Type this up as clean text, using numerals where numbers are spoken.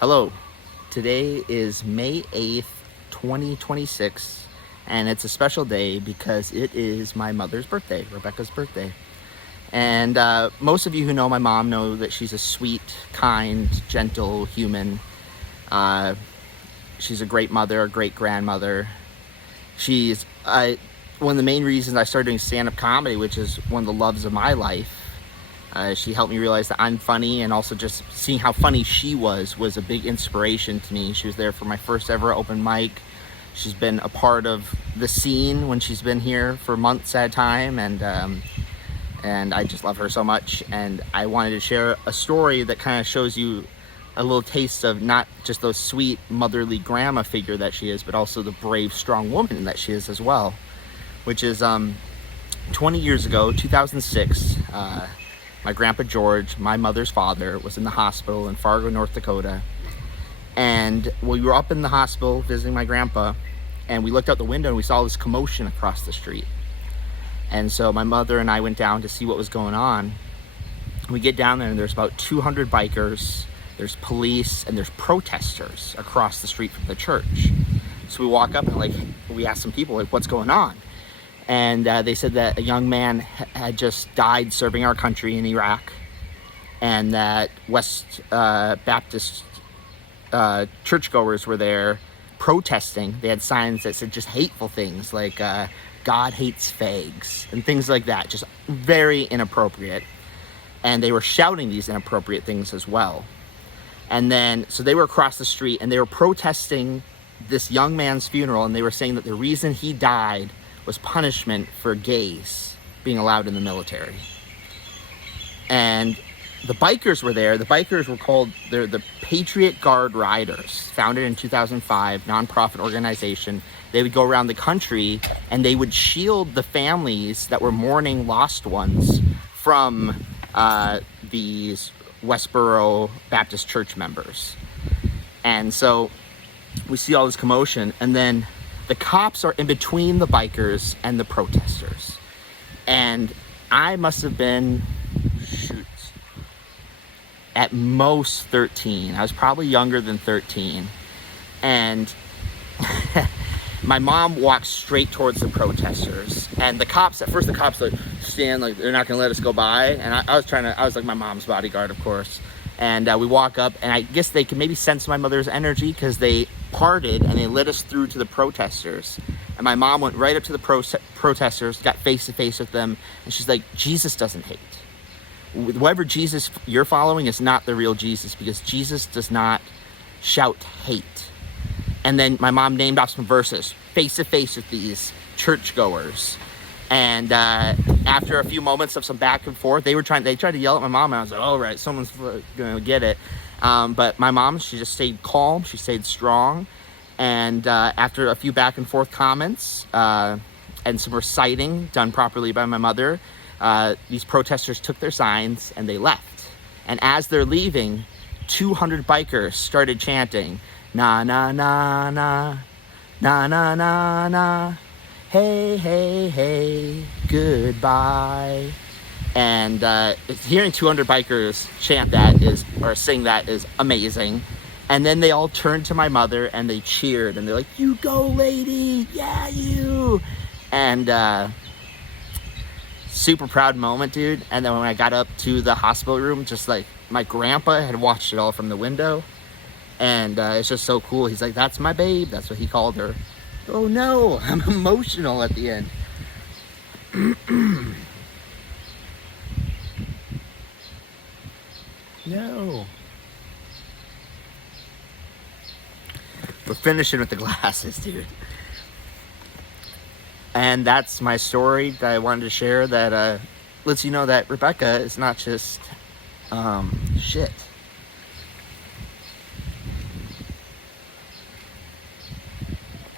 Hello, today is May 8th, 2026, and it's a special day because it is my mother's birthday, Rebecca's birthday. And most of you who know my mom know that she's a sweet, kind, gentle human. Uh, she's a great mother, a great grandmother. She's one of the main reasons I started doing stand-up comedy, which is one of the loves of my life. She helped me realize that I'm funny, and also just seeing how funny she was a big inspiration to me. She was there for my first ever open mic. She's been a part of the scene when she's been here for months at a time, and I just love her so much. And I wanted to share a story that kind of shows you a little taste of not just those sweet motherly grandma figure that she is, but also the brave, strong woman that she is as well. Which is 20 years ago, 2006. My grandpa George, my mother's father, was in the hospital in Fargo, North Dakota. And we were up in the hospital visiting my grandpa, and we looked out the window and we saw this commotion across the street. And so my mother and I went down to see what was going on. We get down there and there's about 200 bikers, there's police, and there's protesters across the street from the church. So we walk up and we ask some people, what's going on? And they said that a young man had just died serving our country in Iraq, and that West Baptist churchgoers were there protesting. They had signs that said just hateful things like God hates fags and things like that, just very inappropriate. And they were shouting these inappropriate things as well. And then, so they were across the street and they were protesting this young man's funeral, and they were saying that the reason he died was punishment for gays being allowed in the military. And the bikers were there. The bikers were called, they're the Patriot Guard Riders, founded in 2005, nonprofit organization. They would go around the country and they would shield the families that were mourning lost ones from these Westboro Baptist Church members. And so we see all this commotion, and then the cops are in between the bikers and the protesters. And I must have been, at most 13. I was probably younger than 13. And my mom walked straight towards the protesters. And the cops, at first the cops stand they're not gonna let us go by. And I was like my mom's bodyguard, of course. And we walk up, and I guess they could maybe sense my mother's energy because they parted and they led us through to the protesters. And my mom went right up to the protesters, got face to face with them, and she's like, Jesus doesn't hate. Whatever Jesus you're following is not the real Jesus, because Jesus does not shout hate. And then my mom named off some verses, face to face with these churchgoers. And after a few moments of some back and forth, they tried to yell at my mom, and I was like, all right, someone's gonna get it. But my mom, she just stayed calm, she stayed strong. And after a few back and forth comments and some reciting done properly by my mother, these protesters took their signs and they left. And as they're leaving, 200 bikers started chanting, na na na na, na na na na, hey, hey, hey, goodbye. And hearing 200 bikers chant that or sing that is amazing. And then they all turned to my mother and they cheered and they're like, you go, lady, yeah, you. And super proud moment, dude. And then when I got up to the hospital room, just like my grandpa had watched it all from the window. And it's just so cool. He's like, that's my babe. That's what he called her. Oh no, I'm emotional at the end. No. We're finishing with the glasses, dude. And that's my story that I wanted to share, that lets you know that Rebecca is not just shit.